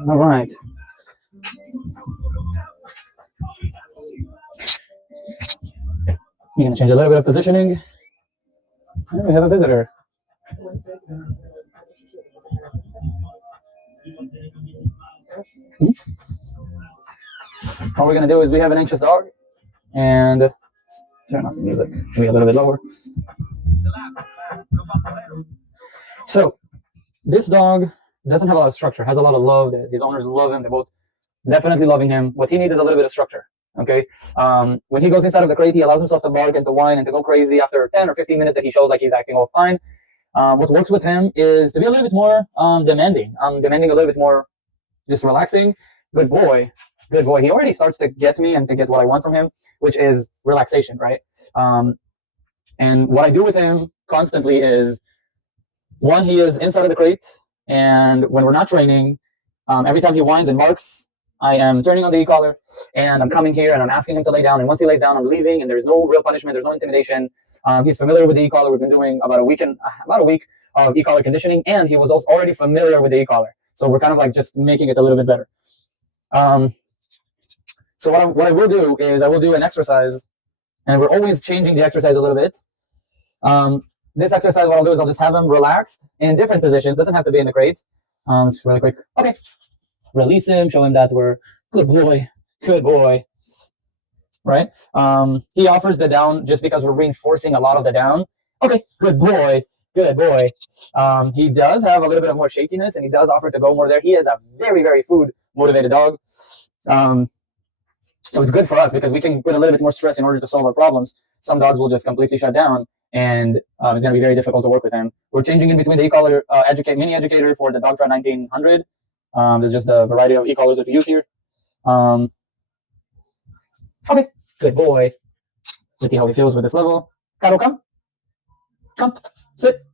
All right. You're gonna change a little bit of positioning. And we have a visitor. What we're gonna do is we have an anxious dog, and turn off the music. Maybe a little bit lower. So this dog doesn't have a lot of structure. Has a lot of love. His owners love him. They're both definitely loving him. What he needs is a little bit of structure. Okay. When he goes inside of the crate, he allows himself to bark and to whine and to go crazy after 10 or 15 minutes that he shows like he's acting all fine. What works with him is to be a little bit more demanding. Demanding a little bit more, just relaxing. Good boy. Good boy. He already starts to get me and to get what I want from him, which is relaxation, right? And what I do with him constantly is, one, he is inside of the crate, and when we're not training, every time he whines and barks, I am turning on the e-collar, and I'm coming here, and I'm asking him to lay down, and once he lays down, I'm leaving, and there's no real punishment, there's no intimidation. He's familiar with the e-collar. We've been doing about a week of e-collar conditioning, and he was also already familiar with the e-collar, so we're kind of like just making it a little bit better. So what I will do is I will do an exercise, and we're always changing the exercise a little bit. This exercise, what I'll do is I'll just have him relaxed in different positions. Doesn't have to be in the crate. Just really quick. Okay. Release him. Show him that we're good boy. Good boy. Right? He offers the down just because we're reinforcing a lot of the down. Okay. Good boy. Good boy. He does have a little bit of more shakiness, and he does offer to go more there. He is a very, very food motivated dog. So it's good for us because we can put a little bit more stress in order to solve our problems. Some dogs will just completely shut down, and it's going to be very difficult to work with him. We're changing in between the e-collar mini educator for the Dogtra 1900. There's just a variety of e-collars that we use here. Okay, good boy. Let's see how he feels with this level. Caro, come. Come. Sit.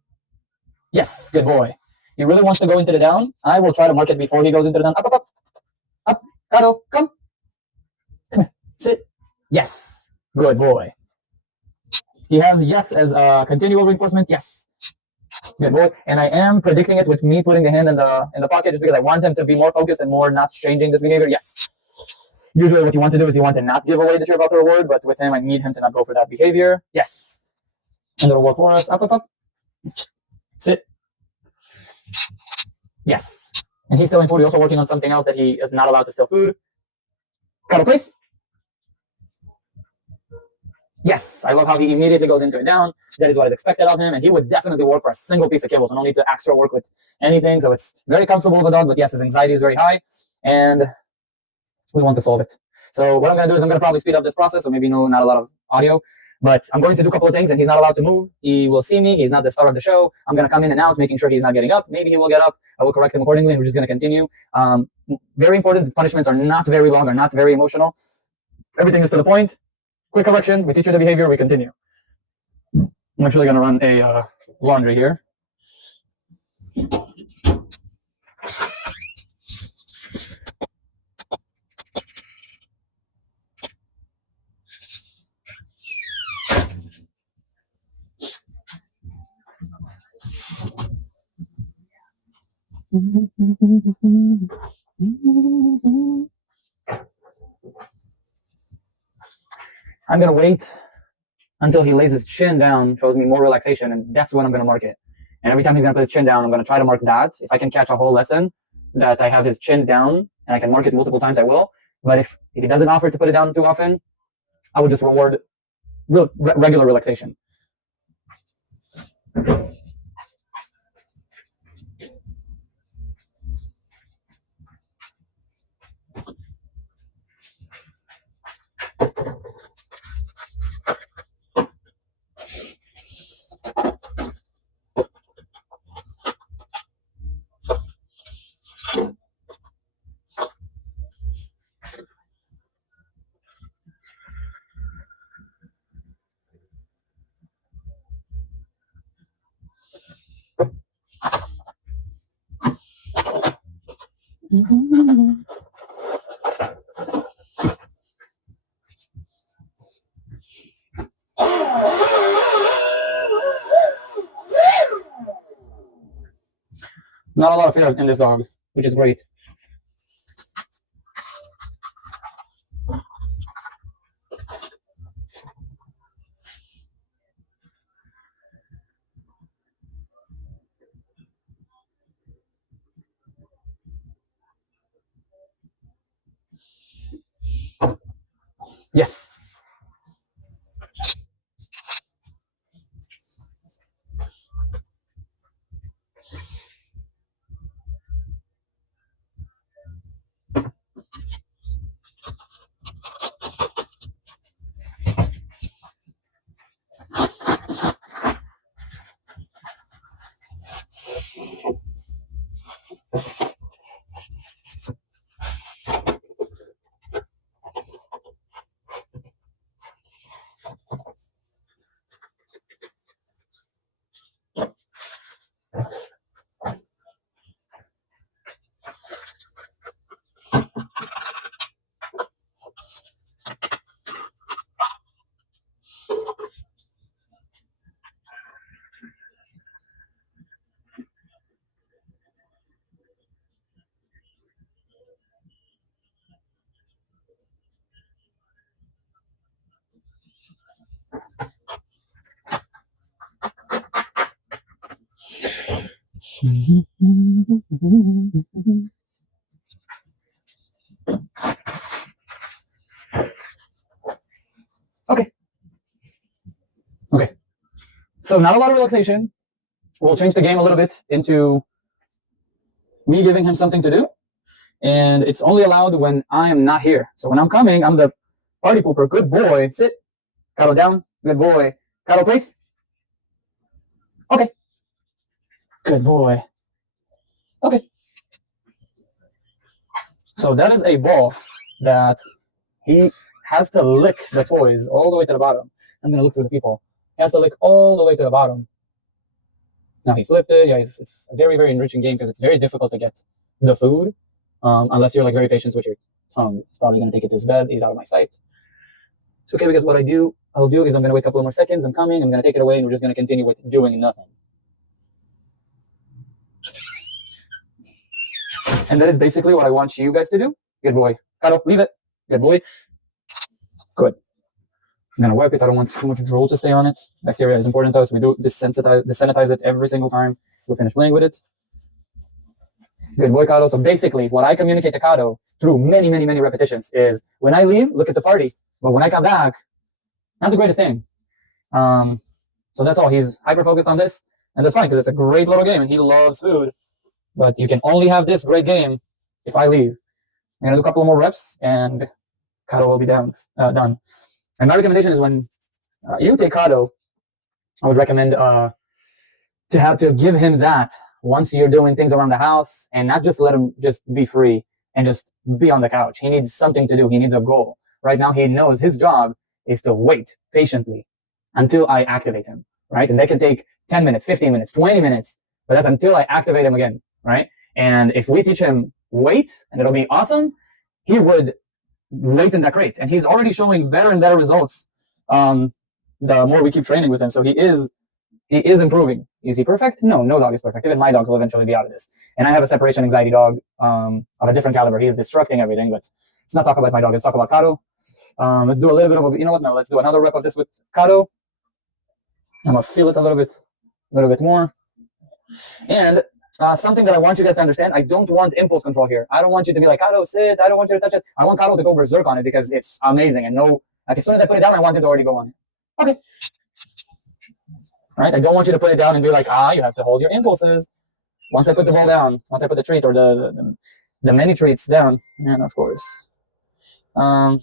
Yes, good boy. He really wants to go into the down. I will try to mark it before he goes into the down. Up, up, up. Up. Caro, come. Come here. Sit. Yes. Good boy. He has yes as a continual reinforcement. Yes. Good boy. And I am predicting it with me putting the hand in the pocket just because I want him to be more focused and more not changing this behavior. Yes. Usually what you want to do is you want to not give away that you're about to reward, but with him I need him to not go for that behavior. Yes. And it'll work for us. Up, up, up. Sit. Yes. And he's stealing food. He's also working on something else that he is not allowed to steal food. Cuddle, please. Yes, I love how he immediately goes into it down. That is what is expected of him, and he would definitely work for a single piece of kibble, so no need to extra work with anything. So it's very comfortable with the dog, but yes, his anxiety is very high, and we want to solve it. So what I'm going to do is I'm going to probably speed up this process, so maybe not a lot of audio, but I'm going to do a couple of things, and he's not allowed to move. He will see me. He's not the star of the show. I'm going to come in and out, making sure he's not getting up. Maybe he will get up. I will correct him accordingly, and we're just going to continue. Very important. The punishments are not very long, are not very emotional. Everything is to the point. Quick correction, we teach you the behavior, we continue. I'm actually going to run a laundry here. I'm going to wait until he lays his chin down, shows me more relaxation, and that's when I'm going to mark it. And every time he's going to put his chin down, I'm going to try to mark that. If I can catch a whole lesson that I have his chin down and I can mark it multiple times, I will. But if he doesn't offer to put it down too often, I will just reward regular relaxation. Not a lot of fear in this dog, which is great. Yes. Okay. Okay. So not a lot of relaxation. We'll change the game a little bit into me giving him something to do, and it's only allowed when I am not here. So when I'm coming, I'm the party pooper. Good boy. Sit. Cuddle down. Good boy. Cuddle, please. Okay. Good boy. Okay. So that is a ball that he has to lick the toys all the way to the bottom. I'm gonna look through the people. He has to lick all the way to the bottom. Now he flipped it. Yeah, it's a very, very enriching game because it's very difficult to get the food unless you're like very patient with your tongue. It's probably gonna take it to his bed. He's out of my sight. It's okay because what I'll do is I'm gonna wait a couple more seconds. I'm coming. I'm gonna take it away, and we're just gonna continue with doing nothing. And that is basically what I want you guys to do. Good boy. Caro, leave it. Good boy. Good. I'm gonna wipe it. I don't want too much drool to stay on it. Bacteria is important to us. We do desanitize it every single time we finish playing with it. Good boy, Cado. So basically, what I communicate to Cado through many, many, many repetitions is when I leave, look at the party. But when I come back, not the greatest thing. So that's all. He's hyper focused on this, and that's fine because it's a great little game, and he loves food. But you can only have this great game if I leave. I'm gonna do a couple more reps, and Cado will be done. And my recommendation is when you take Cado, I would recommend to give him that once you're doing things around the house and not just let him just be free and just be on the couch. He needs something to do. He needs a goal. Right now, he knows his job is to wait patiently until I activate him, right? And that can take 10 minutes, 15 minutes, 20 minutes, but that's until I activate him again, right? And if we teach him wait, and it'll be awesome, he would wait in that crate. And he's already showing better and better results the more we keep training with him. So he is improving. Is he perfect? No, no dog is perfect. Even my dogs will eventually be out of this. And I have a separation anxiety dog of a different caliber. He is destructing everything, but let's not talk about my dog. Let's talk about Cado. Let's do a little bit of a, you know what? No, let's do another rep of this with Cado. I'm gonna feel it a little bit more. And something that I want you guys to understand, I don't want impulse control here. I don't want you to be like, Cado, sit. I don't want you to touch it. I want Cado to go berserk on it because it's amazing. And no, like as soon as I put it down, I want him to already go on it. Okay. Right? I don't want you to put it down and be like, you have to hold your impulses. Once I put the ball down, once I put the treat or the many treats down, and of course. And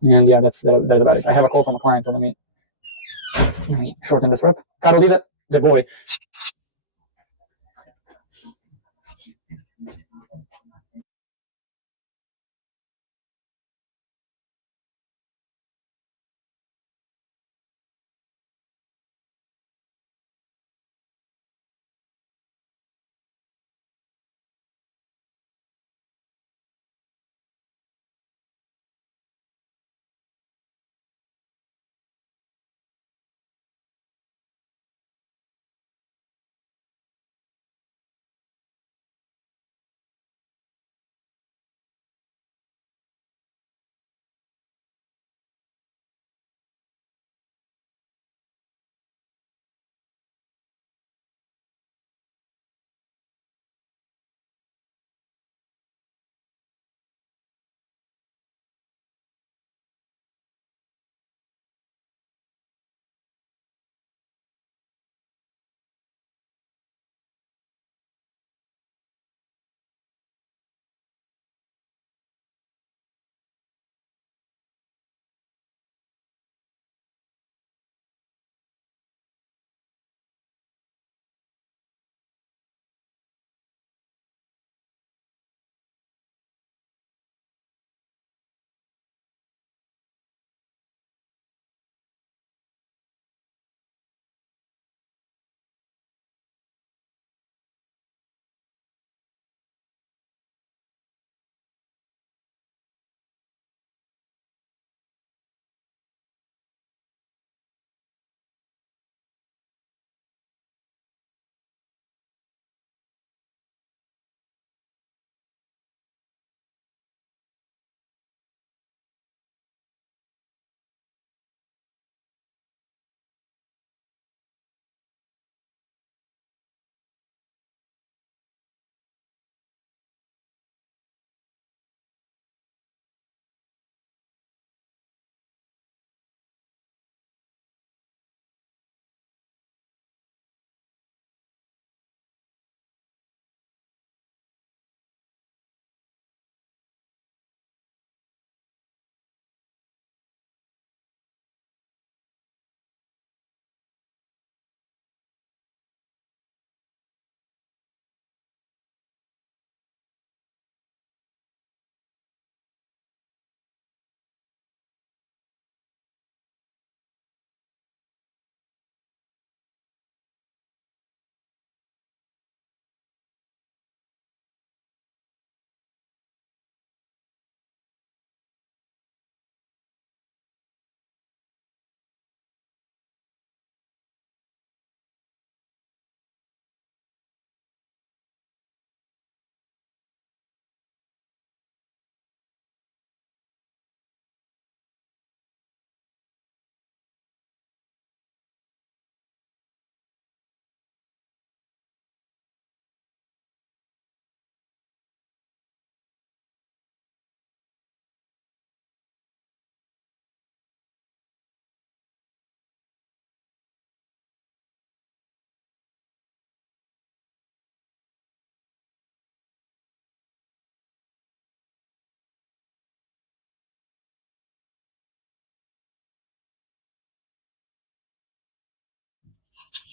yeah, that's about it. I have a call from a client, so let me shorten this rep. Cado, leave it. Good boy.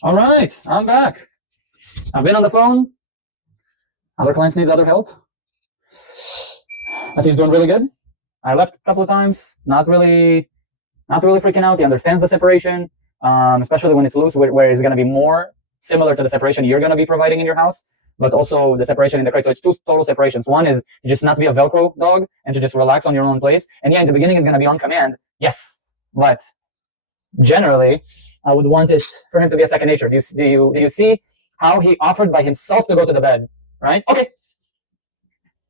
All right, I'm back. I've been on the phone. Other clients needs other help. But he's doing really good. I left a couple of times, not really freaking out. He understands the separation, especially when it's loose, where it's going to be more similar to the separation you're going to be providing in your house, but also the separation in the crate. So it's two total separations. One is to just not be a Velcro dog and to just relax on your own place. And yeah, in the beginning, it's going to be on command. Yes, but generally, I would want it for him to be a second nature. Do you see how he offered by himself to go to the bed, right? Okay.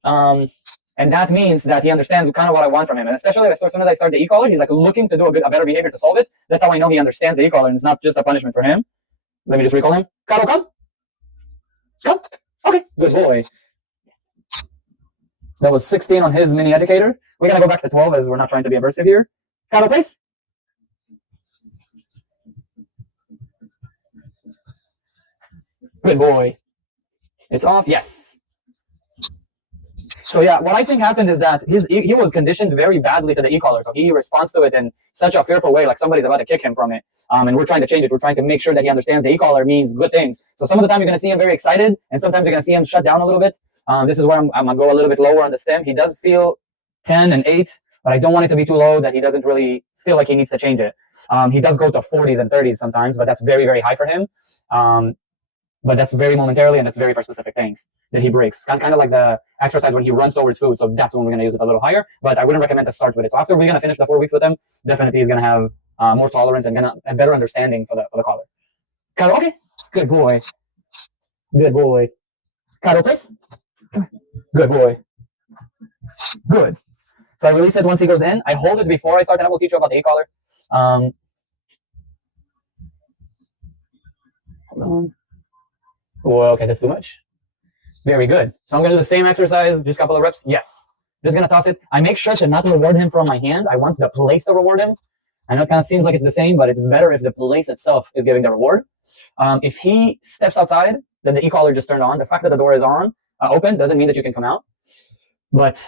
And that means that he understands kind of what I want from him. And especially as soon as I start the e-collar, he's like looking to do a better behavior to solve it. That's how I know he understands the e-collar and it's not just a punishment for him. Let me just recall him. Caro, come. Come. Okay, good boy. That was 16 on his mini educator. We're going to go back to 12 as we're not trying to be aversive here. Caro, please. Good boy. It's off. Yes. So yeah, what I think happened is that he was conditioned very badly to the e-collar. So he responds to it in such a fearful way, like somebody's about to kick him from it. And we're trying to change it. We're trying to make sure that he understands the e-collar means good things. So some of the time you're going to see him very excited, and sometimes you're going to see him shut down a little bit. This is where I'm going to go a little bit lower on the stem. He does feel 10 and 8, but I don't want it to be too low that he doesn't really feel like he needs to change it. He does go to 40s and 30s sometimes, but that's very, very high for him. But that's very momentarily, and that's very for specific things that he breaks. Kind of like the exercise when he runs towards food. So that's when we're going to use it a little higher. But I wouldn't recommend to start with it. So after we're going to finish the 4 weeks with him, definitely he's going to have more tolerance and a better understanding for the collar. Caro, okay. Good boy. Good boy. Caro, please. Good boy. Good. So I release it once he goes in. I hold it before I start, and I will teach you about the A-collar. Hold on. Whoa, okay, that's too much. Very good. So I'm going to do the same exercise, just a couple of reps. Yes. Just going to toss it. I make sure to not reward him from my hand. I want the place to reward him. I know it kind of seems like it's the same, but it's better if the place itself is giving the reward. If he steps outside, then the e-collar just turned on. The fact that the door is open, doesn't mean that you can come out. But,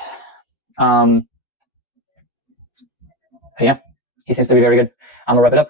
yeah, he seems to be very good. I'm going to wrap it up.